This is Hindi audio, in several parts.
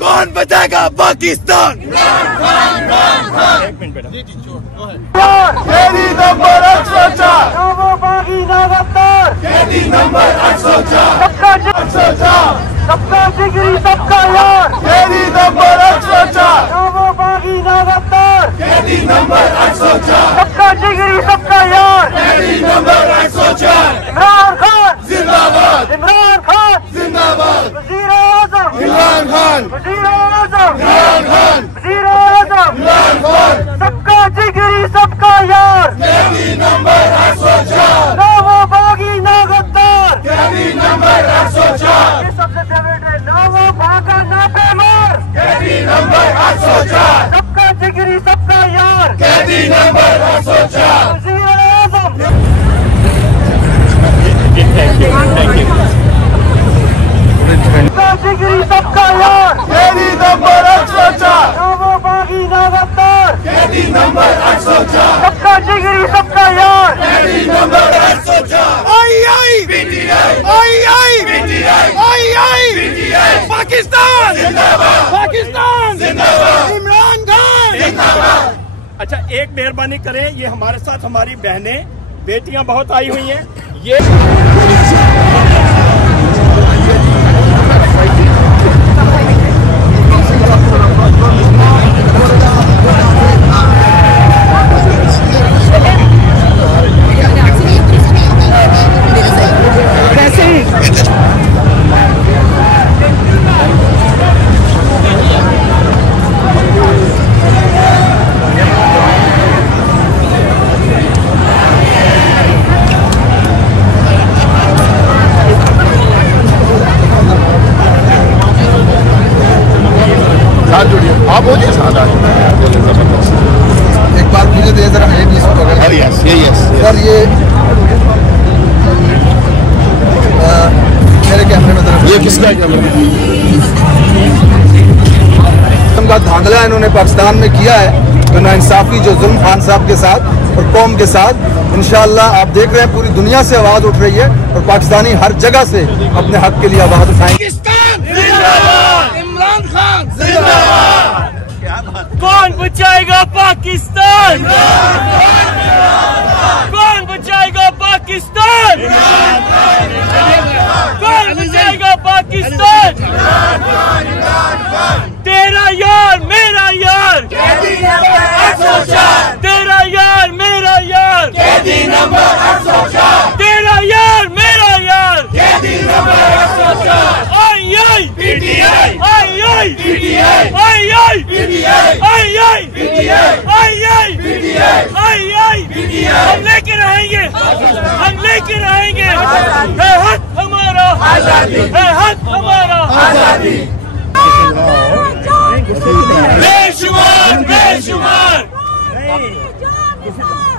कौन बचाएगा पाकिस्तान? कैदी नंबर 804, कैदी नंबर 804, सबका जिगरी सबका यार, कैदी नंबर 804, कैदी नंबर 804, सबका जिगरी सबका यार, कैदी नंबर 804। इमरान खान जिंदाबाद, इमरान खान जिंदाबाद, वज़ीर-ए-आज़म इमरान खान, वज़ीर-ए-आज़म इमरान खान, वज़ीर-ए-आज़म इमरान खान, सबका जिगरी सबका यार, कैदी नंबर 804, ना वो बागी ना गद्दार, कैदी नंबर 804, ये सबसे फेवरेट है, ना वो भागा ना बेमार, कैदी नंबर 804, सबका जिगरी सबका यार, कैदी नंबर 804, वज़ीर-ए-आज़म। सबका जिगरी सबका यार, कैदी नंबर 804, ना वो बागी ना गद्दार, कैदी नंबर 804, सबका जिगरी सबका यार, कैदी नंबर 804। आई पीटीआई, आई पीटीआई, आई पीटीआई, पाकिस्तान जिंदाबाद, पाकिस्तान जिंदाबाद, इमरान खान जिंदाबाद। अच्छा, एक मेहरबानी करें, ये हमारे साथ हमारी बहनें बेटियां बहुत आई हुई हैं, ये आप हो जी साथ एक बात मुझे दे जरा, ये भी यस सर, ये मेरे कैमरे में तरफ ये किसका का धांधला इन्होंने पाकिस्तान में किया है, तो नाइंसाफी जो जुल्म खान साहब के साथ और कौम के साथ, इंशाअल्लाह आप देख रहे हैं पूरी दुनिया से आवाज उठ रही है और पाकिस्तानी हर जगह से अपने हक के लिए आवाज उठाएंगे। इमरान खान जिंदाबाद। कौन बचाएगा पाकिस्तान? कौन बचाएगा पाकिस्तान? कौन बचाएगा पाकिस्तान? तेरा यार मेरा यार, कैदी नंबर 804, तेरा यार मेरा यार, कैदी नंबर 804, तेरा यार मेरा यार, कैदी नंबर 804। आई पीटीआई, आई पीटीआई, आई पीटीआई, आई पीटीआई, आई पीटीआई, आई पीटीआई, हम लेके रहेंगे, हम लेके रहेंगे, है हक हमारा आजादी, है हक हमारा आजादी। बेशुमार बेशुमार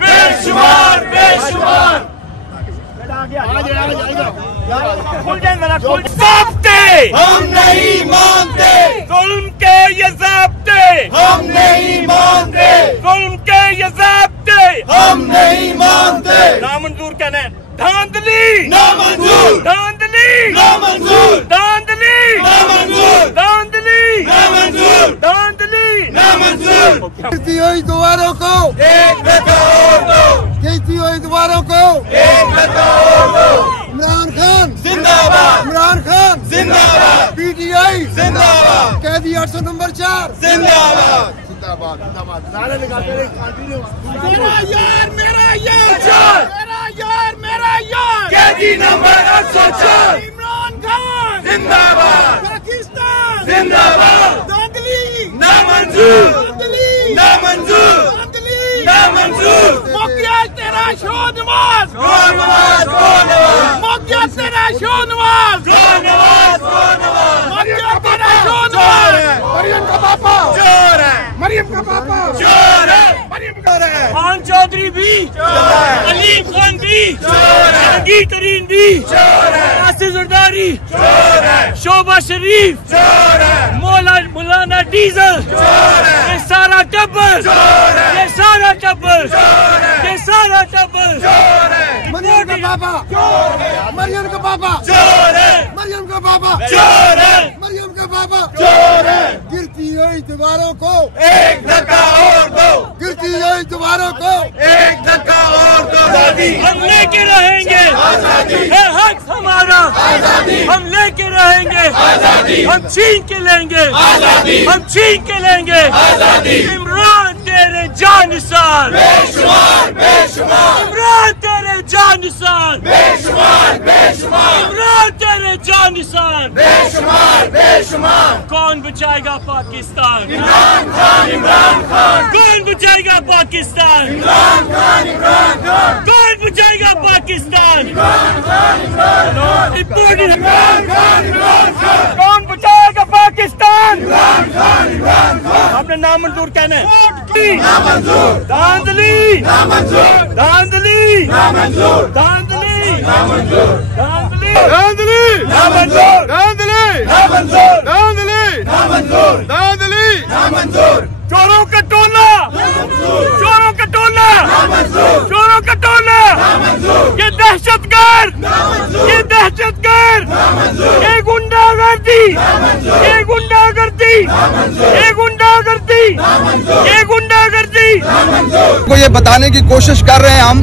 बेशुमार बेशुमार ज़ाब्ते हम नहीं मानते, जुल्म के ये ज़ाब्ते हम नहीं मानते, जुल्म के ये ज़ाब्ते हम नहीं मानते। नामंजूर कहना है, धांधली नामंजूर, धांधली नामंजूर, धांधली नामंजूर, धांधली नामंजूर, धांधली नामंजूर। कहती हुई दीवारों को एक धक्का और दो, कहती हुई दीवारों को एक धक्का और दो। इमरान खान जिंदाबाद, इमरान खान जिंदाबाद, पीटीआई जिंदाबाद, कैदी 800 नंबर 4 जिंदाबाद। जिंदाबाद जिंदाबाद। मेरा यार मेरा यार, मेरा यार मेरा यार, कैदी नंबर 804, इमरान खान जिंदाबाद, पाकिस्तान जिंदाबाद, धांधली नामंजूर, धांधली नामंजूर, धांधली नामंजूर। मौकिया तेरा शो नवाज, कौन नवाज, कौन नवाज, मौकिया तेरा शो नवाज, कौन नवाज, कौन नवाज। मौकिया तेरा शो नवाज। मरियम का पापा चोर है, मरियम का पापा चोर है, चोर है, खान चौधरी भी चोर है, अलीम खान भी चोर है, जहांगीर तरीन भी चोर है, आसिफ जरदारी चोर है, शोभा शरीफ चोर है, मौलाना डीजल चोर है, ये सारा टब्बर, चोर है, ये सारा टब्बर, चोर है, ये सारा टब्बर चोर है, मरियम का पापा मरियम का पापा चोर है, मरियम का पापा चोर है, मरियम का पापा चोर है। हुई दीवारों को एक धक्का और दो, गिरती हुई दीवारों को एक धक्का और दो। आजादी हम लेके रहेंगे, आजादी है हक हमारा, आजादी हम लेके रहेंगे, आजादी हम छीन के लेंगे, आजादी हम छीन के लेंगे, आजादी। इमरान तेरे जानिसार बेशुमार बेशुमार, इमरान तेरे जानिसार बेशुमार बेशुमार, इमरान तेरे जानिसार बेशुमार बेशुमार। कौन बचाएगा पाकिस्तान? इमरान खान, इमरान खान। कौन बचाएगा पाकिस्तान? इमरान खान, इमरान खान। कौन बचाएगा पाकिस्तान? इमरान खान, इमरान खान। इमरान खान, इमरान खान। कौन बचाएगा पाकिस्तान? इमरान खान, इमरान खान। आपने नामंजूर कहना है, नामंजूर। धांधली नामंजूर, धांधली नामंजूर, धांधली नामंजूर, धांधली धांधली नामंजूर, धांधली नामंजूर, धांधली नामंजूर, धांधली नामंजूर। चोरों का टोला, चोरों का टोला, चोरों का टोला, ये दहशतगर्द, ये दहशतगर्द, ये गुंडागर्दी, ये गुंडागर्दी, ये गुंडागर्दी, ये गुंडागर्दी को ये बताने की कोशिश कर रहे हैं हम।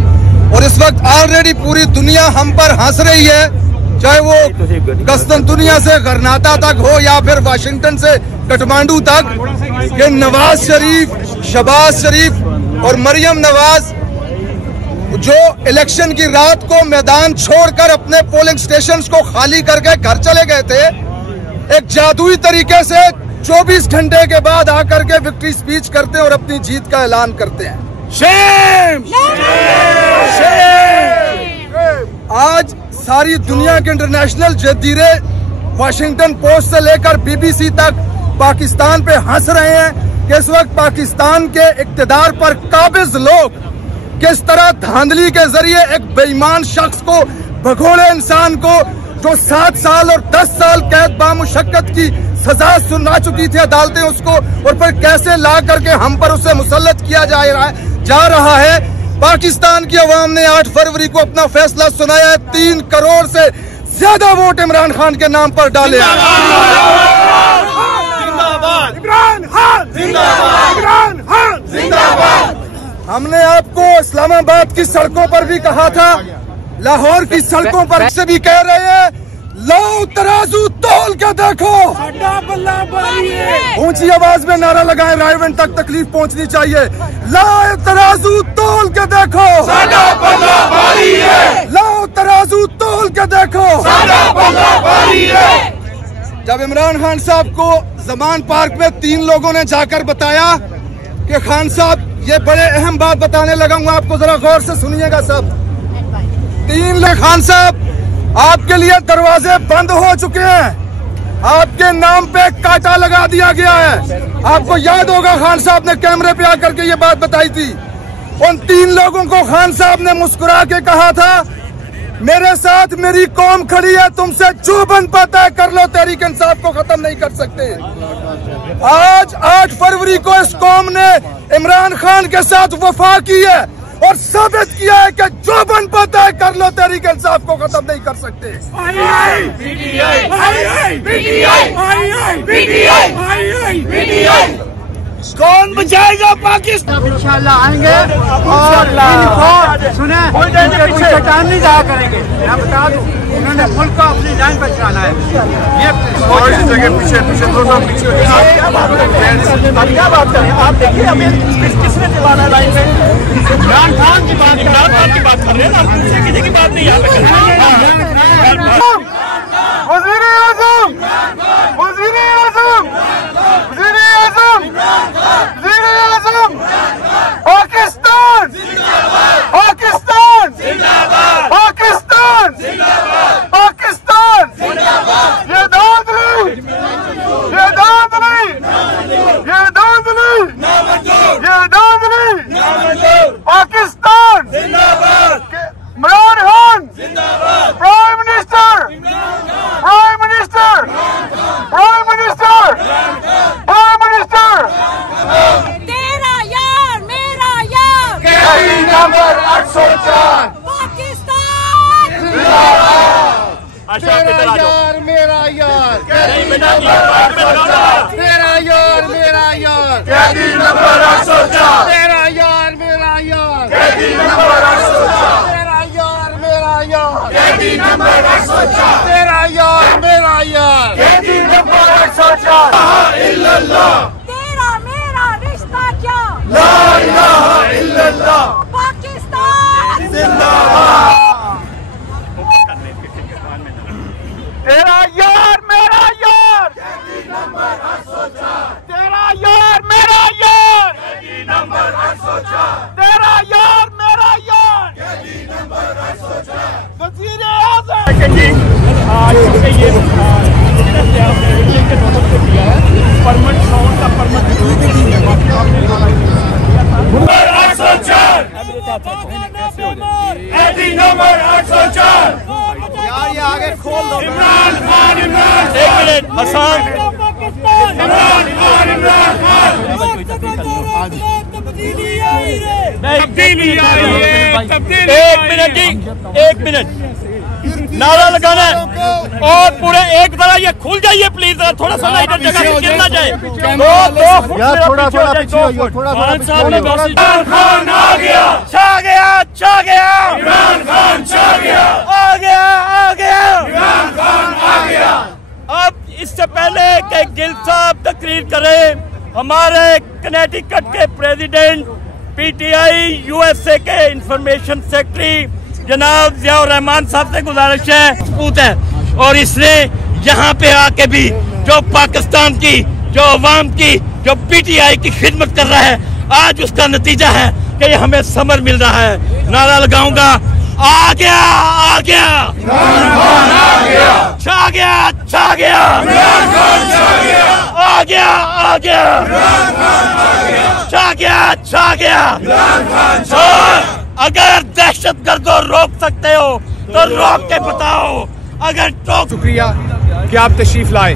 और इस वक्त ऑलरेडी पूरी दुनिया हम पर हंस रही है, चाहे वो कस्तुनिया से गरनाता तक हो या फिर वाशिंगटन से काठमांडू तक, कि नवाज शरीफ, शहबाज शरीफ और मरियम नवाज जो इलेक्शन की रात को मैदान छोड़कर अपने पोलिंग स्टेशंस को खाली करके घर चले गए थे, एक जादुई तरीके से 24 घंटे के बाद आकर के विक्ट्री स्पीच करते हैं और अपनी जीत का ऐलान करते हैं। शेम! आज सारी दुनिया के इंटरनेशनल जदीरे वाशिंगटन पोस्ट से लेकर बीबीसी तक पाकिस्तान पे हंस रहे हैं कि इस वक्त पाकिस्तान के इक्तदार पर काबिज लोग किस तरह धांधली के जरिए एक बेईमान शख्स को, भगोड़े इंसान को जो 7 साल और 10 साल कैद बामुशक्कत की सजा सुना चुकी थी अदालतें उसको, और फिर कैसे ला करके हम पर उसे मुसल्लत किया जा रहा है। पाकिस्तान की अवाम ने 8 फरवरी को अपना फैसला सुनाया है। 3 करोड़ से ज्यादा वोट इमरान खान के नाम पर डाले। इमरान खान जिंदाबाद, इमरान खान जिंदाबाद। हमने आपको इस्लामाबाद की सड़कों पर भी कहा था, लाहौर की सड़कों पर से भी कह रहे हैं, लाओ तराजू तोल के देखो। ऊंची आवाज में नारा लगाए, रायगंज तक तकलीफ पहुंचनी चाहिए। लाओ तराजू तोल के देखो, लाओ तराजू तोल के देखो। जब इमरान खान साहब को जमान पार्क में 3 लोगों ने जाकर बताया कि खान साहब, ये बड़े अहम बात बताने लगा हूँ आपको, जरा गौर से सुनिएगा सब। 3 लोग, खान साहब आपके लिए दरवाजे बंद हो चुके हैं, आपके नाम पे कांटा लगा दिया गया है। आपको याद होगा खान साहब ने कैमरे पे आकर के ये बात बताई थी। उन 3 लोगों को खान साहब ने मुस्कुरा के कहा था, मेरे साथ मेरी कौम खड़ी है, तुमसे जो बन पाता है कर लो, तहरीक इंसाफ को खत्म नहीं कर सकते। आज 8 फरवरी को इस कौम ने इमरान खान के साथ वफा की है और साबित किया है कि जो बन पाता है कर लो, तहरीक इंसाफ को खत्म नहीं कर सकते। कौन बचाएगा पाकिस्तान? इंशाल्लाह आएंगे और सुने कोई टाइम नहीं जाया करेंगे। मैं बता दूं, उन्होंने मुल्क को अपनी लाइन पर चलाना है। ये जगह पीछे थोड़ा पीछे क्या बात करें आप? देखिए हमें किसने दिलाना लाइन में? इमरान खान की बात कर रहे हैं, किसी की बात नहीं। वज़ीर-ए-आज़म, वज़ीर-ए-आज़म, वज़ीर-ए-आज़म, वज़ीर-ए-आज़म, पाकिस्तान जिंदाबाद, पाकिस्तान जिंदाबाद, पाकिस्तान जिंदाबाद, पाकिस्तान जिंदाबाद। ये धांधली, ये धांधली, ये धांधली, ये धांधली, पाकिस्तान जिंदाबाद। इमरान खान जिंदाबाद, prime minister, prime minister, prime minister, prime minister. तेरा यार मेरा यार, कहीं नंबर 804 पाकिस्तान जिंदाबाद। तेरा यार मेरा यार, कहीं नंबर 804 तेरा यार मेरा कैदी नंबर 804, तेरा यार मेरा यार, कैदी नंबर 804, तेरा यार मेरा यार, कैदी नंबर 804, तेरा यार मेरा यार, कैदी नंबर 804। इल्लल्लाह, तेरा मेरा रिश्ता क्या, ला इलाहा इल्लल्लाह, पाकिस्तान जिंदाबाद। तेरा यार मेरा यार, कैदी नंबर 804, तेरा यार मेरा यार, कैदी नंबर 804, तेरा यार मेरा यार, कैदी नंबर 804। वजीर आज़म। परमिट साउंड का परमिट नंबर 804, कैदी नंबर 804, यार ये आगे खोल दो। इमरान खान, इमरान एक मिनट हसन इमरान खान, इमरान खान। एक मिनट नारा लगाना है और पूरे एक तरह ये खुल जाइए प्लीज, थोड़ा सा इधर जगह से गिर ना जाए। दो फुट यार थोड़ा पीछे हो जाए, पीछे होइए, थोड़ा खान साहब ने मैसेज इमरान खान आ गया, छा गया इमरान खान छा गया, आ गया इमरान खान आ गया। अब इससे पहले कि गिल साहब तकरीर करें, हमारे कनेटिकट के प्रेसिडेंट पीटीआई यूएसए के इंफॉर्मेशन सेक्रेटरी जनाब जियाउर रहमान साहब से गुजारिश है और इसने यहाँ पे आके भी जो पाकिस्तान की, जो अवाम की, जो पीटीआई की खिदमत कर रहा है, आज उसका नतीजा है कि ये हमें समर मिल रहा है। नारा लगाऊंगा, आ गया इमरान खान आ गया, छा गया इमरान खान छा गया, आ गया इमरान खान आ गया, छा गया। इमरान खान छा और गया। अगर दहशतगर्द को रोक सकते हो तो रोक के बताओ, अगर टोक शुक्रिया कि आप तशरीफ लाए।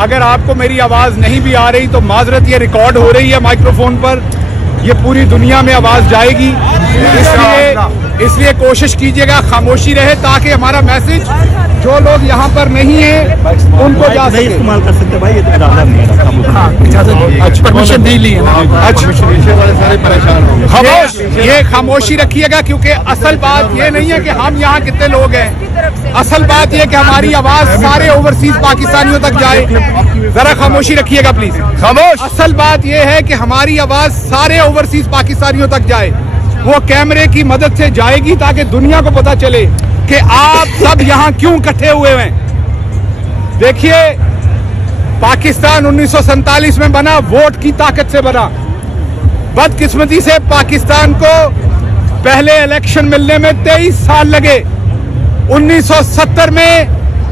अगर आपको मेरी आवाज नहीं भी आ रही तो माजरत, ये रिकॉर्ड हो रही है माइक्रोफोन पर, ये पूरी दुनिया में आवाज जाएगी, इसलिए कोशिश कीजिएगा खामोशी रहे ताकि हमारा मैसेज जो लोग यहाँ पर नहीं है उनको जा सके। इस्तेमाल कर सकते भाई, ये तो इरादा नहीं है। अच्छा परमिशन दी ली है। अच्छा सारे परेशान हो गए। खामोश, ये खामोशी रखिएगा क्योंकि असल बात ये नहीं है कि हम यहाँ कितने लोग हैं, असल बात ये कि हमारी आवाज सारे ओवरसीज पाकिस्तानियों तक जाए। जरा खामोशी रखिएगा प्लीज, खामोश। असल बात ये है कि हमारी आवाज सारे ओवरसीज पाकिस्तानियों तक जाए, वो कैमरे की मदद से जाएगी ताकि दुनिया को पता चले कि आप सब यहाँ क्यों इकट्ठे हुए हैं। देखिए, पाकिस्तान 1947 में बना, वोट की ताकत से बना। बदकिस्मती से पाकिस्तान को पहले इलेक्शन मिलने में 23 साल लगे। 1970 में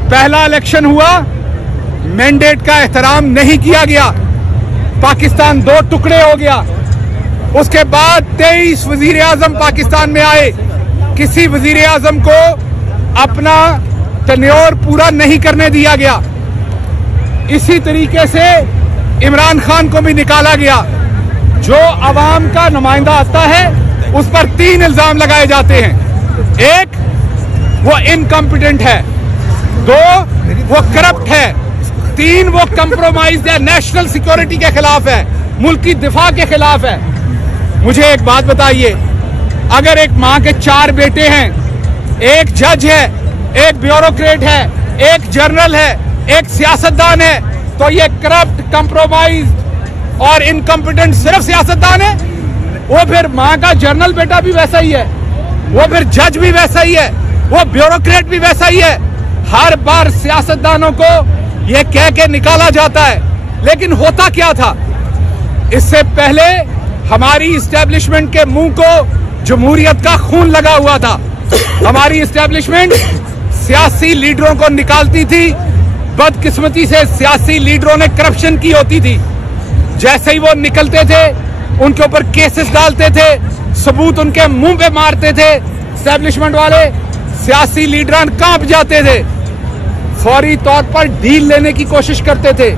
पहला इलेक्शन हुआ, मैंडेट का एहतराम नहीं किया गया, पाकिस्तान दो टुकड़े हो गया। उसके बाद 23 वजीर आजम पाकिस्तान में आए, किसी वजीर आजम को अपना टेन्योर पूरा नहीं करने दिया गया। इसी तरीके से इमरान खान को भी निकाला गया। जो अवाम का नुमाइंदा आता है उस पर 3 इल्जाम लगाए जाते हैं। एक, वो इनकम्पिटेंट है, 2, वो करप्ट है, 3, वो कंप्रोमाइज है, नेशनल सिक्योरिटी के खिलाफ है, मुल्की दिफा के खिलाफ है। मुझे एक बात बताइए, अगर एक माँ के 4 बेटे हैं, एक जज है, एक ब्यूरोक्रेट है, एक जनरल है, एक सियासतदान है, तो ये करप्ट, कंप्रोमाइज और इनकम्पिटेंट सिर्फ सियासतदान है? वो फिर माँ का जनरल बेटा भी वैसा ही है, वो फिर जज भी वैसा ही है, वो ब्यूरोक्रेट भी वैसा ही है। हर बार सियासतदानों को ये कह के निकाला जाता है, लेकिन होता क्या था? इससे पहले हमारी इस्टेब्लिशमेंट के मुंह को जमहूरियत का खून लगा हुआ था। हमारी इस्टेब्लिशमेंट सियासी लीडरों को निकालती थी, बदकिस्मती से सियासी लीडरों ने करप्शन की होती थी। जैसे ही वो निकलते थे उनके ऊपर केसेस डालते थे, सबूत उनके मुंह पे मारते थे, इस्टेब्लिशमेंट वाले सियासी लीडरान कांप जाते थे, फौरी तौर पर डील लेने की कोशिश करते थे।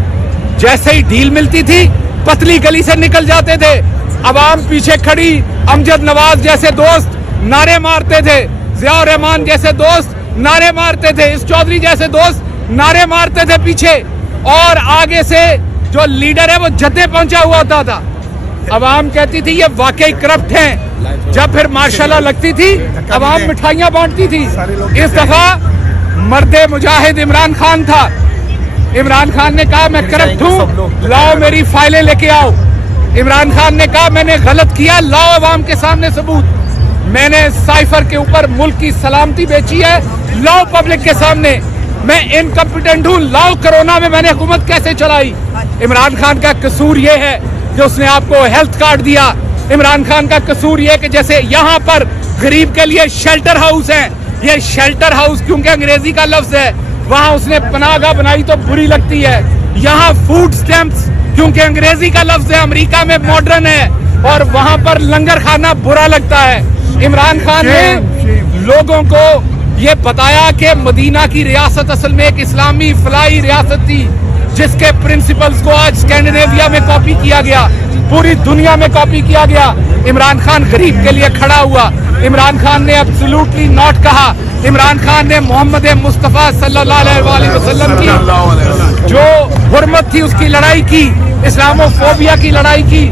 जैसे ही डील मिलती थी पतली गली से निकल जाते थे। अवाम पीछे खड़ी अमजद नवाज जैसे दोस्त नारे मारते थे, जियाउर रहमान जैसे दोस्त नारे मारते थे, इस चौधरी जैसे दोस्त नारे मारते थे पीछे, और आगे से जो लीडर है वो जद्दे पहुंचा हुआ होता था। अवाम कहती थी ये वाकई करप्ट हैं। जब फिर माशाल्लाह लगती थी अवाम मिठाइयां बांटती थी। इस दफा मर्दे मुजाहिद इमरान खान था। इमरान खान ने कहा मैं करप्ट हूँ, लाओ मेरी फाइलें लेके आओ। इमरान खान ने कहा मैंने गलत किया, लाओ अवाम के सामने सबूत। मैंने साइफर के ऊपर मुल्क की सलामती बेची है, लाओ पब्लिक के सामने। मैं इनकम्पिटेंट हूँ, लाओ कोरोना में मैंने हुकूमत कैसे चलाई। इमरान खान का कसूर ये है कि उसने आपको हेल्थ कार्ड दिया। इमरान खान का कसूर ये कि जैसे यहाँ पर गरीब के लिए शेल्टर हाउस है, ये शेल्टर हाउस क्योंकि अंग्रेजी का लफ्ज है, वहाँ उसने पनाहगाह बनाई तो बुरी लगती है। यहाँ फूड स्टैंप्स क्योंकि अंग्रेजी का लफ्ज है, अमेरिका में मॉडर्न है, और वहाँ पर लंगर खाना बुरा लगता है। इमरान खान ने लोगों को ये बताया कि मदीना की रियासत असल में एक इस्लामी फलाही रियासत थी, जिसके प्रिंसिपल्स को आज स्कैंडिनेविया में कॉपी किया गया, पूरी दुनिया में कॉपी किया गया। इमरान खान गरीब के लिए खड़ा हुआ। इमरान खान ने एब्सोल्युटली नॉट कहा। इमरान खान ने मोहम्मद मुस्तफा सल्लल्लाहु अलैहि वसल्लम की जो हुर्मत थी उसकी लड़ाई की, इस्लामोफोबिया की लड़ाई की।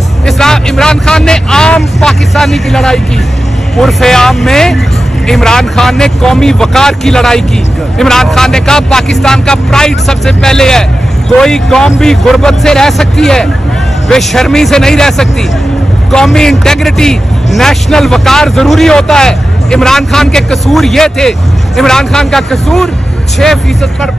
इमरान खान ने आम पाकिस्तानी की लड़ाई की। उर्फे आम में इमरान खान ने कौमी वकार की लड़ाई की। इमरान खान ने कहा पाकिस्तान का प्राइड सबसे पहले है। कोई कौम भी गुर्बत से रह सकती है, बेशर्मी से नहीं रह सकती। कौमी इंटेग्रिटी, नेशनल वकार जरूरी होता है। इमरान खान के कसूर ये थे। इमरान खान का कसूर 6% पर